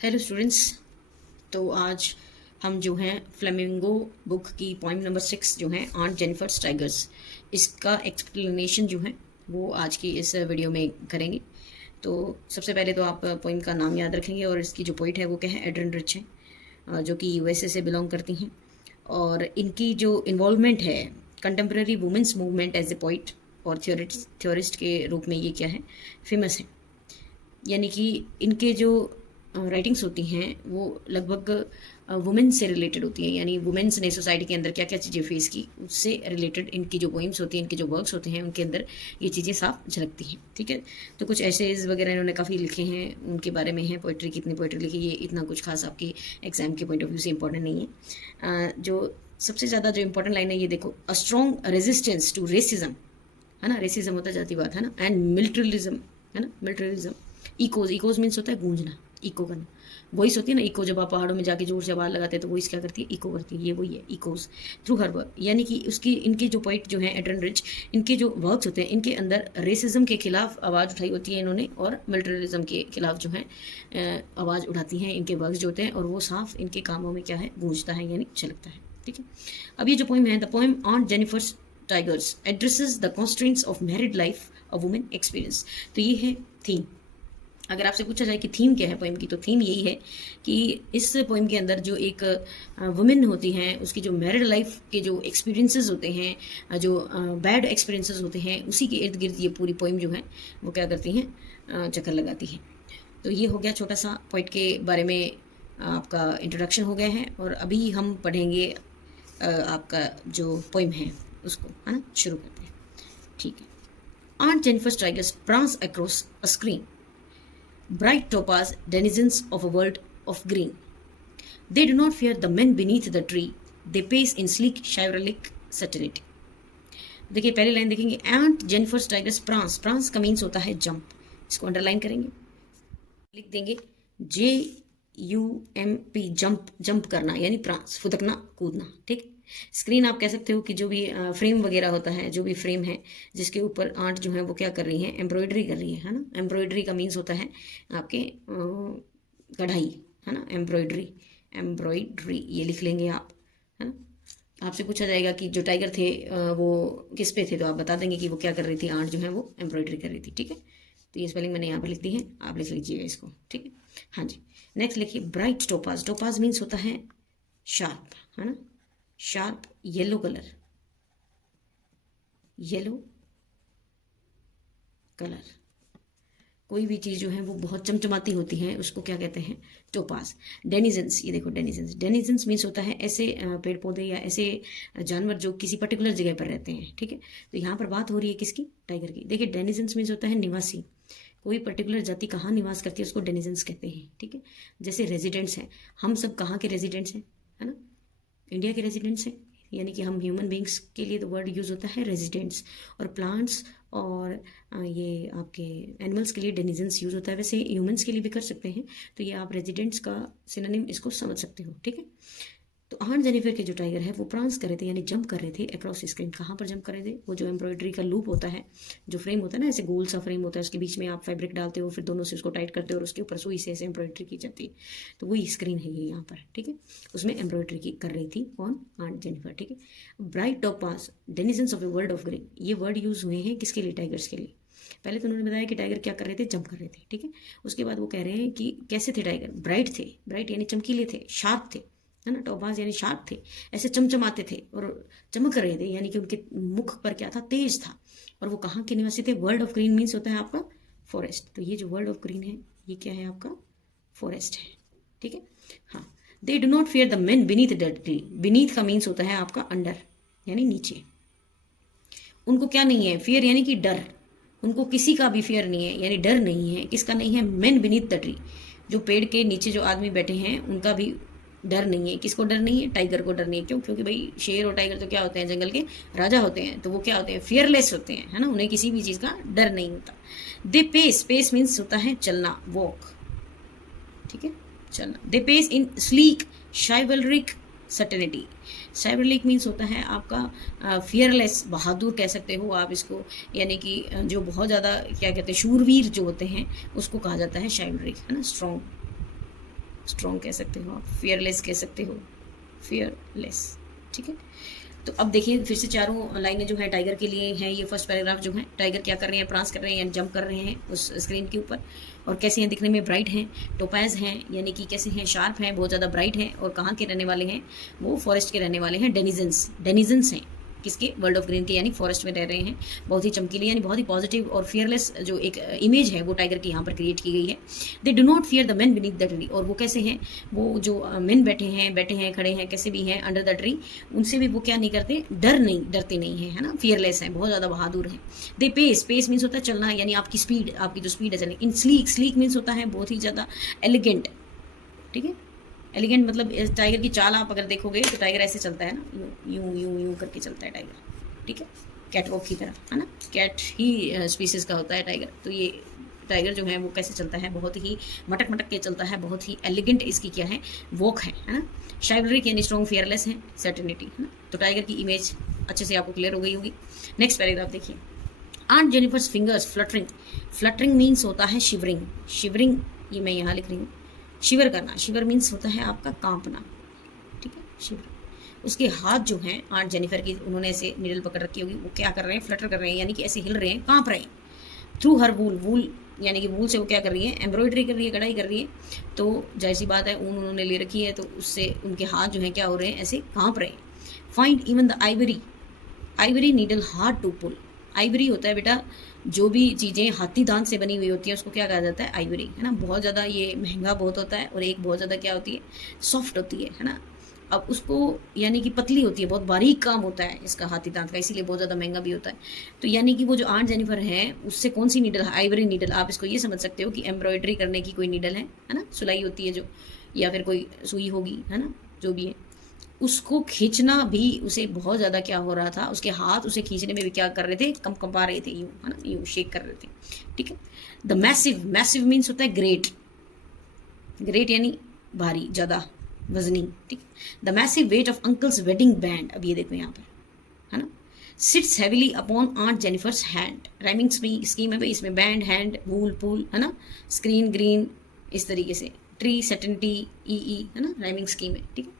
Hello students. तो आज हम जो हैं फ्लेमिंगो बुक की पॉइंट नंबर 6 जो है ऑन जेनिफर टाइगर्स, इसका एक्सप्लेनेशन जो है वो आज की इस वीडियो में करेंगे। तो सबसे पहले तो आप पोइम का नाम याद रखेंगे और इसकी जो पोइट है वो क्या है, एड्रिन रिच है, जो कि यूएसए से बिलोंग करती हैं। और इनकी जो इन्वॉल्वमेंट है contemporary women's movement as a poet और थ्योरिस्ट के रूप में ये क्या है, फेमस है। यानी कि इनके जो राइटिंग्स होती हैं वो लगभग वुमेन से रिलेटेड होती हैं, यानी वुमेन्स ने सोसाइटी के अंदर क्या क्या चीज़ें फेस की उससे रिलेटेड इनकी जो पोइम्स होती हैं, इनके जो वर्क्स होते हैं उनके अंदर ये चीज़ें साफ झलकती हैं। ठीक है, तो कुछ ऐसेज वगैरह इन्होंने काफ़ी लिखे हैं, उनके बारे में है। पोइट्री, कितनी पोइट्री लिखी, ये इतना कुछ खास आपकी एग्जाम के पॉइंट ऑफ व्यू से इंपॉर्टेंट नहीं है। जो सबसे ज़्यादा जो इंपॉर्टेंट लाइन है ये देखो, a strong resistance to racism, है ना, रेसिज्म होता जातिवाद, है ना, एंड मिलिट्रलिज्म, है ना, मिलिट्रलिज्म। इकोज, इकोज मीन्स होता है गूंजना, इको करना, वॉइस होती है ना इको, जब आप पहाड़ों में जाके जोर से आवाज़ लगाते हैं तो वॉइस क्या करती है, इको करती है, ये वही है इकोज थ्रू हर वर्क। यानी कि उसकी, इनकी जो पोइट जो है एड्रिन रिच, इनके जो वर्क्स होते हैं इनके अंदर रेसिज्म के खिलाफ आवाज़ उठाई होती है इन्होंने, और मिलिट्रलिज्म के खिलाफ जो है आवाज़ उठाती हैं इनके वर्क्स जो होते हैं, और वो साफ इनके कामों में क्या है, गूंजता है यानी झलकता है। ठीक है, अब ये जो पोइम है, the poem on Jennifer tigers addresses the constraints of married life a women experience. तो ये है थीम। अगर आपसे पूछा जाए कि थीम क्या है पोइम की, तो थीम यही है कि इस पोइम के अंदर जो एक वुमेन होती हैं उसकी जो मैरिड लाइफ के जो एक्सपीरियंसेस होते हैं, जो बैड एक्सपीरियंसेस होते हैं, उसी के इर्द गिर्द ये पूरी पोइम जो है वो क्या करती हैं, चक्कर लगाती हैं। तो ये हो गया छोटा सा पोइट के बारे में आपका इंट्रोडक्शन हो गया है, और अभी हम पढ़ेंगे आपका जो पोइम है उसको, है ना, शुरू करते हैं। ठीक है, Aunt Jennifer's tigers prance across a screen, bright topaz denizens of a world of green. They do not fear the men beneath the tree, they pace in sleek chivalric certainty. देखिए पहली लाइन देखेंगे, एंट Jennifer's tigers prawns, prawns का means होता है jump, इसको underline करेंगे, लिख देंगे JUMP, जंप, जंप करना यानी प्रांस, फुदकना, कूदना। ठीक, स्क्रीन आप कह सकते हो कि जो भी फ्रेम वगैरह होता है, जो भी फ्रेम है जिसके ऊपर आंट जो है वो क्या कर रही है, एम्ब्रॉयडरी कर रही है ना। एम्ब्रॉयडरी का मीन्स होता है आपके कढ़ाई, है ना, एम्ब्रॉयडरी, एम्ब्रॉयडरी ये लिख लेंगे आप, है ना। आपसे पूछा जाएगा कि जो टाइगर थे वो किस पे थे, तो आप बता देंगे कि वो क्या कर रही थी, आंट जो है वो एम्ब्रॉयडरी कर रही थी। ठीक है, तो ये स्पेलिंग मैंने यहाँ पर लिख दी है, आप लिख लीजिएगा इसको। ठीक है, हाँ जी। नेक्स्ट लिखिए, ब्राइट टोपाज, टोपाज मीन्स होता है शार्प, है ना, sharp yellow colour, yellow colour, कोई भी चीज़ जो है वो बहुत चमचमाती होती है उसको क्या कहते हैं, टोपाज। डेनिजेंस, ये देखो डेनिजेंस, डेनिजेंस मीन्स होता है ऐसे पेड़ पौधे या ऐसे जानवर जो किसी पर्टिकुलर जगह पर रहते हैं। ठीक है, तो यहाँ पर बात हो रही है किसकी, टाइगर की। देखिए डेनिजेंस मीन्स होता है निवासी, कोई पर्टिकुलर जाति कहाँ निवास करती है उसको डेनिजेंस कहते हैं। ठीक है, जैसे रेजिडेंट्स हैं, हम सब कहाँ के रेजिडेंट्स हैं, है ना, इंडिया के रेजिडेंट्स हैं, यानी कि हम ह्यूमन बींग्स के लिए तो वर्ड यूज़ होता है रेजिडेंट्स, और प्लांट्स और ये आपके एनिमल्स के लिए डेनिजेंस यूज़ होता है। वैसे ह्यूमंस के लिए भी कर सकते हैं, तो ये आप रेजिडेंट्स का सिनोनिम इसको समझ सकते हो। ठीक है, तो आंट जेनिफर के जो टाइगर है वो प्रांस कर रहे थे यानी जंप कर रहे थे अक्रॉस स्क्रीन। कहाँ पर जंप कर रहे थे, वो जो एम्ब्रॉयडरी का लूप होता है, जो फ्रेम होता है ना, ऐसे गोल सा फ्रेम होता है, उसके बीच में आप फैब्रिक डालते हो, फिर दोनों से उसको टाइट करते हो और उसके ऊपर सुई से ऐसे एम्ब्रॉयडरी की जाती है, तो वही स्क्रीन है ये यहाँ पर। ठीक है, उसमें एम्ब्रॉयडरी की कर रही थी कौन, आंट जेनिफर। ठीक है, bright topaz denizens of a world of green, ये वर्ड यूज हुए हैं किसके लिए, टाइगर्स के लिए। पहले तो उन्होंने बताया कि टाइगर क्या कर रहे थे, जंप कर रहे थे। ठीक है, उसके बाद वो कह रहे हैं कि कैसे थे टाइगर, ब्राइट थे, ब्राइट यानी चमकीले थे, शार्प थे, है ना, टॉपाज यानी शार्प थे, ऐसे चमचमाते थे और चमक रहे थे, यानी कि उनके मुख पर क्या था, तेज था। और वो कहाँ के निवासी थे, वर्ल्ड ऑफ ग्रीन मीन्स होता है आपका फॉरेस्ट। तो ये जो वर्ल्ड ऑफ ग्रीन है ये क्या है, आपका फॉरेस्ट है। ठीक है, हाँ, they do not fear the man beneath the tree, beneath का मीन्स होता है आपका अंडर यानी नीचे। उनको क्या नहीं है, फियर यानी कि डर, उनको किसी का भी फियर नहीं है यानी डर नहीं है, किसका नहीं है, मैन बीनीथ द ट्री, जो पेड़ के नीचे जो आदमी बैठे हैं उनका भी डर नहीं है। किसको डर नहीं है, टाइगर को डर नहीं है। क्यों, क्योंकि भाई शेर और टाइगर तो क्या होते हैं, जंगल के राजा होते हैं, तो वो क्या होते हैं, फियरलेस होते हैं, है ना, उन्हें किसी भी चीज़ का डर नहीं होता। दे पेस, पेस मीन्स होता है चलना, वॉक। ठीक है, चलना। They pace in sleek chivalric certainty, chivalric means होता है आपका फियरलेस, बहादुर कह सकते हो आप इसको, यानी कि जो बहुत ज़्यादा क्या कहते हैं, शूरवीर जो होते हैं उसको कहा जाता है शाइवलरिक, है ना, स्ट्रॉन्ग। स्ट्रॉन्ग कह सकते हो आप, फियरलेस कह सकते हो, फियरलेस। ठीक है, तो अब देखिए फिर से चारों लाइनें जो है टाइगर के लिए हैं। ये फर्स्ट पैराग्राफ जो है, टाइगर क्या कर रहे हैं, प्रांस कर रहे हैं या जंप कर रहे हैं उस स्क्रीन के ऊपर, और कैसे हैं दिखने में, ब्राइट हैं, टोपैज हैं, यानी कि कैसे हैं, शार्प हैं, बहुत ज़्यादा ब्राइट हैं, और कहाँ के रहने वाले हैं, वो फॉरेस्ट के रहने वाले हैं, डेनिजन्स हैं किसके, वर्ल्ड ऑफ ग्रीन के, यानी फॉरेस्ट में रह रहे हैं। बहुत ही चमकीले यानी बहुत ही पॉजिटिव और फियरलेस जो एक इमेज है वो टाइगर की यहाँ पर क्रिएट की गई है। They do not fear the man beneath the tree, और वो कैसे हैं, वो जो मेन बैठे हैं, खड़े हैं, कैसे भी हैं अंडर द ट्री, उनसे भी वो क्या नहीं करते, डरते नहीं है, है ना, फियरलेस हैं, बहुत ज़्यादा बहादुर हैं। दे पेस मीन्स होता है चलना, यानी आपकी स्पीड, आपकी जो स्पीड है चलने। इन स्लीक मीन्स होता है बहुत ही ज़्यादा एलिगेंट। ठीक है, एलिगेंट मतलब टाइगर की चाल आप अगर देखोगे तो टाइगर ऐसे चलता है ना, यूं करके चलता है टाइगर। ठीक है, कैट वॉक की तरह, है ना, कैट ही स्पीसीज का होता है टाइगर। तो ये टाइगर जो है वो कैसे चलता है, बहुत ही मटक के चलता है, बहुत ही एलिगेंट इसकी क्या है, वॉक है ना। शाइवलरिक यानी स्ट्रॉन्ग, फियरलेस है, सर्टेनिटी, है ना। तो टाइगर की इमेज अच्छे से आपको क्लियर हो गई होगी। नेक्स्ट पैराग्राफ देखिए, aunt Jennifer's fingers fluttering means होता है शिवरिंग, ये मैं यहाँ लिख रही हूँ, शिवर करना, शिवर मीन्स होता है आपका कांपना। ठीक है, शिवर। उसके हाथ जो हैं आंट जेनिफर की, उन्होंने ऐसे निडल पकड़ रखी होगी, वो क्या कर रहे हैं, फ्लटर कर रहे हैं, यानी कि ऐसे हिल रहे हैं, कांप रहे हैं। थ्रू हर वूल यानी कि वूल से वो क्या कर रही है, एम्ब्रॉयडरी कर रही है, कढ़ाई कर रही है। तो जाहिर सी बात है, ऊन उन्होंने ले रखी है, तो उससे उनके हाथ जो हैं क्या हो रहे हैं, ऐसे कांप रहे हैं। Find even the ivory needle hard to pull. Ivory होता है बेटा जो भी चीज़ें हाथी दांत से बनी हुई होती हैं उसको क्या कहा जाता है, आइवरी, है ना। बहुत ज़्यादा ये महंगा बहुत होता है, और एक बहुत ज़्यादा क्या होती है, सॉफ्ट होती है ना। अब उसको यानी कि पतली होती है, बहुत बारीक काम होता है इसका हाथी दांत का, इसीलिए बहुत ज़्यादा महंगा भी होता है। तो यानी कि वो जो आंट जेनिफर है उससे कौन सी नीडल, आइवरी नीडल, आप इसको ये समझ सकते हो कि एम्ब्रॉयडरी करने की कोई नीडल है ना, सिलाई होती है जो, या फिर कोई सुई होगी, है ना, जो भी है, उसको खींचना भी उसे बहुत ज़्यादा क्या हो रहा था, उसके हाथ उसे खींचने में भी क्या कर रहे थे, कंपा रहे थे, यूँ, है ना, यूँ शेक कर रहे थे। ठीक है, द मैसिव मीन्स होता है ग्रेट यानी भारी, ज़्यादा वजनी। ठीक, the massive weight of uncle's wedding band, अब ये देखो यहाँ पर, है ना, sits heavily upon aunt Jennifer's hand. Rhyming scheme है भाई इसमें, बैंड, हैंड, वूल, पुल, है ना, स्क्रीन, ग्रीन, इस तरीके से, ट्री, सर्टेनिटी, ई, है ना, राइमिंग स्कीम है। ठीक है,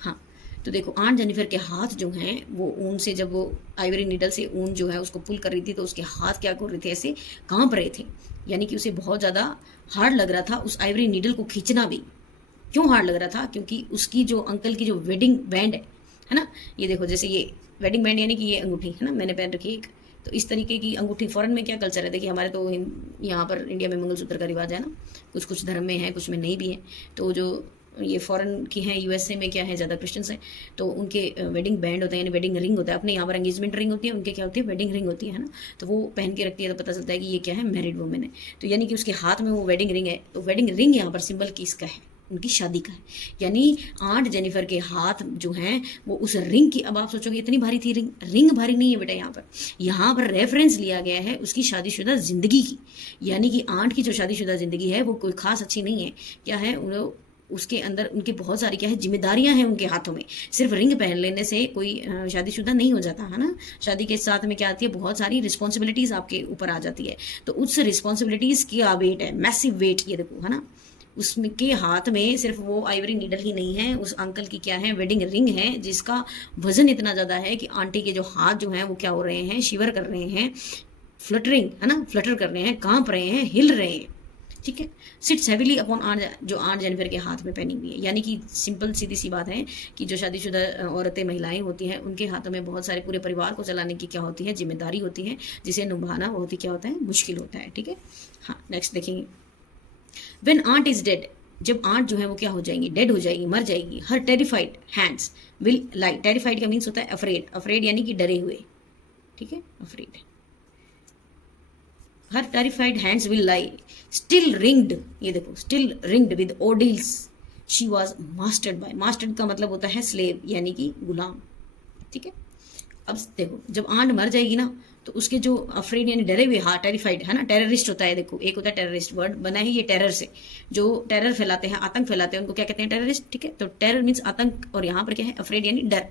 हाँ, तो देखो आंट जेनिफर के हाथ जो हैं वो ऊन से, जब वो आइवरी नीडल से ऊन जो है उसको पुल कर रही थी, तो उसके हाथ क्या कर रहे थे, ऐसे कांप रहे थे, यानी कि उसे बहुत ज़्यादा हार्ड लग रहा था उस आइवरी नीडल को खींचना भी। क्यों हार्ड लग रहा था, क्योंकि उसकी जो अंकल की जो वेडिंग बैंड है ना, ये देखो, जैसे ये वेडिंग बैंड यानी कि ये अंगूठी है ना, मैंने पहन रखी है एक, तो इस तरीके की अंगूठी, फॉरेन में क्या कल्चर है, देखिए हमारे तो यहाँ पर इंडिया में मंगलसूत्र का रिवाज है ना, कुछ धर्म में है, कुछ में नहीं भी है। तो जो ये फॉरेन की हैं, यूएसए में क्या है, ज़्यादा क्रिश्चियंस हैं, तो उनके वेडिंग बैंड होता है, यानी वेडिंग रिंग होता है। अपने यहाँ पर एंगेजमेंट रिंग होती है, उनके क्या होती है, वेडिंग रिंग होती है ना, तो वो पहन के रखती है, तो पता चलता है कि ये क्या है, मैरिड वुमेन है। तो यानी कि उसके हाथ में वो वेडिंग रिंग है, तो वेडिंग रिंग यहाँ पर सिंबल किसका है, उनकी शादी का है। यानी आंट जेनिफर के हाथ जो हैं वो उस रिंग की, अब आप सोचोगे इतनी भारी थी रिंग भारी नहीं है बेटा, यहाँ पर रेफरेंस लिया गया है उसकी शादीशुदा जिंदगी की, यानी कि आंट की जो शादीशुदा जिंदगी है वो कोई खास अच्छी नहीं है। क्या है, उसके अंदर उनकी बहुत सारी क्या है, जिम्मेदारियां हैं उनके हाथों में। सिर्फ रिंग पहन लेने से कोई शादीशुदा नहीं हो जाता, है ना। शादी के साथ में क्या आती है, बहुत सारी रिस्पॉन्सिबिलिटीज आपके ऊपर आ जाती है। तो उस रिस्पॉन्सिबिलिटीज की वेट है, मैसिव वेट, ये देखो, है ना, उसके हाथ में सिर्फ वो आइवरी नीडल ही नहीं है, उस अंकल की क्या है, वेडिंग रिंग है, जिसका वजन इतना ज़्यादा है कि आंटी के जो हाथ जो हैं वो क्या हो रहे हैं, शिवर कर रहे हैं, फ्लटरिंग, है ना, फ्लटर कर रहे हैं, कांप रहे हैं, हिल रहे हैं। ठीक है, सिट्स हैविली अपॉन आंट, जो आंट जेनिफर के हाथ में पहनी हुई है, यानी कि सिंपल सीधी सी बात है कि जो शादीशुदा औरतें, महिलाएं होती हैं, उनके हाथों में बहुत सारे पूरे परिवार को चलाने की क्या होती है, जिम्मेदारी होती है, जिसे निभाना बहुत ही क्या होता है, मुश्किल होता है। ठीक है, हाँ, नेक्स्ट देखेंगे, व्हेन आंट इज डेड, जब आंट जो है वो क्या हो जाएंगी, डेड हो जाएगी, मर जाएगी, her terrified hands will lie. Terrified का मीन्स होता है अफ्रेड यानी कि डरे हुए। ठीक है, afraid, her terrified hands will lie still ringed, ये देखो, still ringed with ordeals she was mastered by. Mastered का मतलब होता है स्लेव यानी कि गुलाम। ठीक है, अब देखो, जब आंट मर जाएगी ना तो उसके जो अफ्रेड यानी डरे हुए, हाँ टेरिफाइड है ना, टेररिस्ट होता है, देखो एक होता है टेररिस्ट, वर्ड बना ही ये टेरर से, जो टेरर फैलाते हैं, आतंक फैलाते हैं, उनको क्या कहते हैं, टेररिस्ट, ठीक है। तो टेरर मीन्स आतंक, और यहाँ पर क्या है, अफ्रेड यानी डर,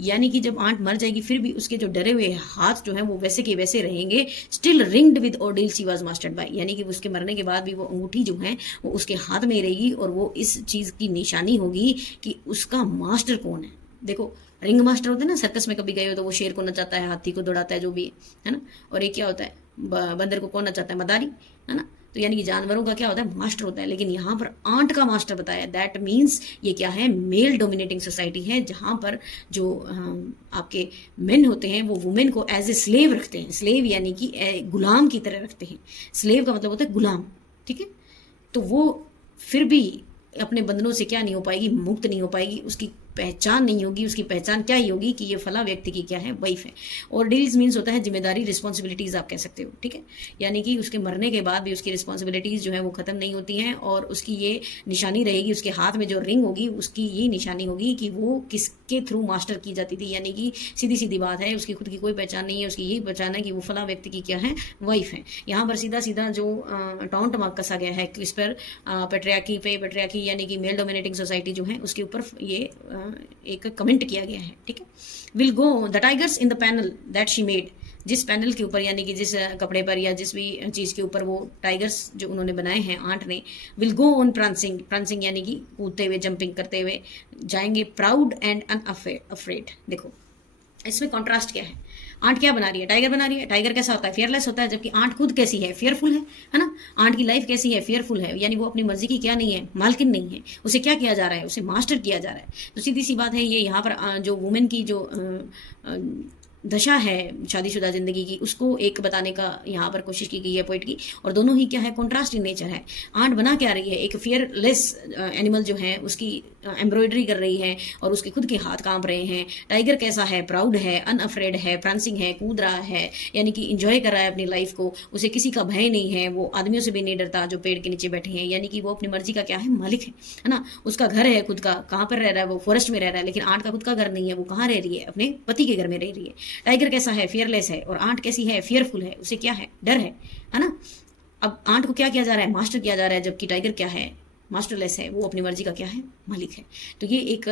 यानी कि जब आंट मर जाएगी फिर भी उसके जो डरे हुए हाथ जो है वो वैसे के वैसे रहेंगे। Still ringed with ordeal she was mastered by, यानी कि उसके मरने के बाद भी वो अंगूठी जो है वो उसके हाथ में रहेगी, और वो इस चीज की निशानी होगी कि उसका मास्टर कौन है। देखो रिंग मास्टर होता है ना, सर्कस में कभी गए हो तो वो शेर को नचाता है, हाथी को दौड़ाता है, जो भी है ना, और एक क्या होता है, बंदर को कौन नचाता है, मदारी, है ना। तो यानी कि जानवरों का क्या होता है, मास्टर होता है, लेकिन यहाँ पर आंट का मास्टर बताया। दैट मीन्स ये क्या है, मेल डोमिनेटिंग सोसाइटी है, जहाँ पर जो आपके मेन होते हैं वो वुमेन को एज ए स्लेव रखते हैं। स्लेव यानी कि गुलाम की तरह रखते हैं। स्लेव का मतलब होता है गुलाम, ठीक है। तो वो फिर भी अपने बंधनों से क्या नहीं हो पाएगी, मुक्त नहीं हो पाएगी, उसकी पहचान नहीं होगी। उसकी पहचान क्या ही होगी कि ये फला व्यक्ति की क्या है, वाइफ है। और डील्स मीन्स होता है जिम्मेदारी, रिस्पॉन्सिबिलिटीज आप कह सकते हो, ठीक है। यानी कि उसके मरने के बाद भी उसकी रिस्पॉन्सिबिलिटीज जो है वो खत्म नहीं होती हैं, और उसकी ये निशानी रहेगी, उसके हाथ में जो रिंग होगी उसकी ये निशानी होगी कि वो किसके थ्रू मास्टर की जाती थी। यानी कि सीधी सीधी बात है, उसकी खुद की कोई पहचान नहीं है, उसकी यही पहचान है कि वो फला व्यक्ति की क्या है, वाइफ है। यहाँ पर सीधा सीधा जो टॉन्ट मार्क कसा गया है किस पर, पेट्रियार्की यानी कि मेल डोमिनेटिंग सोसाइटी जो है उसके ऊपर ये एक कमेंट किया गया है, ठीक है। Will go the tigers in the panel that she made, जिस पैनल के ऊपर यानी कि जिस कपड़े पर या जिस भी चीज़ के ऊपर वो टाइगर्स जो उन्होंने बनाए हैं आंट ने, will go on prancing, prancing यानी कि कूदते हुए, जंपिंग करते हुए जाएंगे, प्राउड एंड अनअफ्रेड। देखो इसमें कॉन्ट्रास्ट क्या है, आंट क्या बना रही है, टाइगर बना रही है। टाइगर कैसा होता है, फियरलेस होता है, जबकि आंट खुद कैसी है, फियरफुल है ना। आंट की लाइफ कैसी है, फियरफुल है, यानी वो अपनी मर्जी की क्या नहीं है, मालकिन नहीं है। उसे क्या किया जा रहा है, उसे मास्टर किया जा रहा है। तो सीधी सी बात है, ये यहाँ पर जो वुमेन की जो दशा है शादीशुदा जिंदगी की, उसको एक बताने का यहाँ पर कोशिश की गई है पोइट की। और दोनों ही क्या है, कॉन्ट्रास्ट इन नेचर है। आंट बना क्या रही है, एक फियरलेस एनिमल जो है उसकी एम्ब्रॉयडरी कर रही है और उसके खुद के हाथ कांप रहे हैं। टाइगर कैसा है, प्राउड है, अनअफ्रेड है, प्रांसिंग है, कूद रहा है, यानी कि इंजॉय कर रहा है अपनी लाइफ को। उसे किसी का भय नहीं है, वो आदमियों से भी नहीं डरता जो पेड़ के नीचे बैठे हैं, यानी कि वो अपनी मर्जी का क्या है, मालिक है ना। उसका घर है खुद का, कहाँ पर रह रहा है, वो फॉरेस्ट में रह रहा है, लेकिन आंट का खुद का घर नहीं है, वो कहाँ रह रही है, अपने पति के घर में रह रही है। टाइगर कैसा है, फियरलेस है, और आंट कैसी है, फियरफुल है, उसे क्या है, डर है ना। अब आंट को क्या किया जा रहा है, मास्टर किया जा रहा है, जबकि टाइगर क्या है, मास्टरलेस है, वो अपनी मर्जी का क्या है, मालिक है। तो ये एक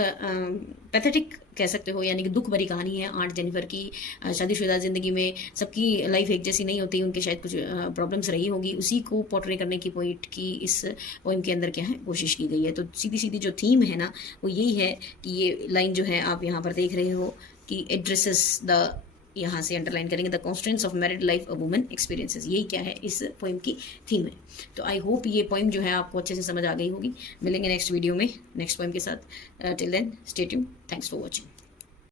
पैथेटिक कह सकते हो, यानी कि दुख भरी कहानी है आंट जेनिफर की। शादीशुदा जिंदगी में सबकी लाइफ एक जैसी नहीं होती, उनके शायद कुछ प्रॉब्लम्स रही होगी, उसी को पोर्ट्रे करने की पोइट की इस पोइम के अंदर क्या है, कोशिश की गई है। तो सीधी सीधी जो थीम है ना वो यही है कि ये लाइन जो है आप यहाँ पर देख रहे हो कि एड्रेसेस द, यहाँ से अंडरलाइन करेंगे, the constants of married life a woman experiences. यही क्या है, इस पोइम की थीम है। तो आई होप ये पोइम जो है आपको अच्छे से समझ आ गई होगी। मिलेंगे नेक्स्ट वीडियो में नेक्स्ट पोइम के साथ। Till then stay tuned, thanks for watching.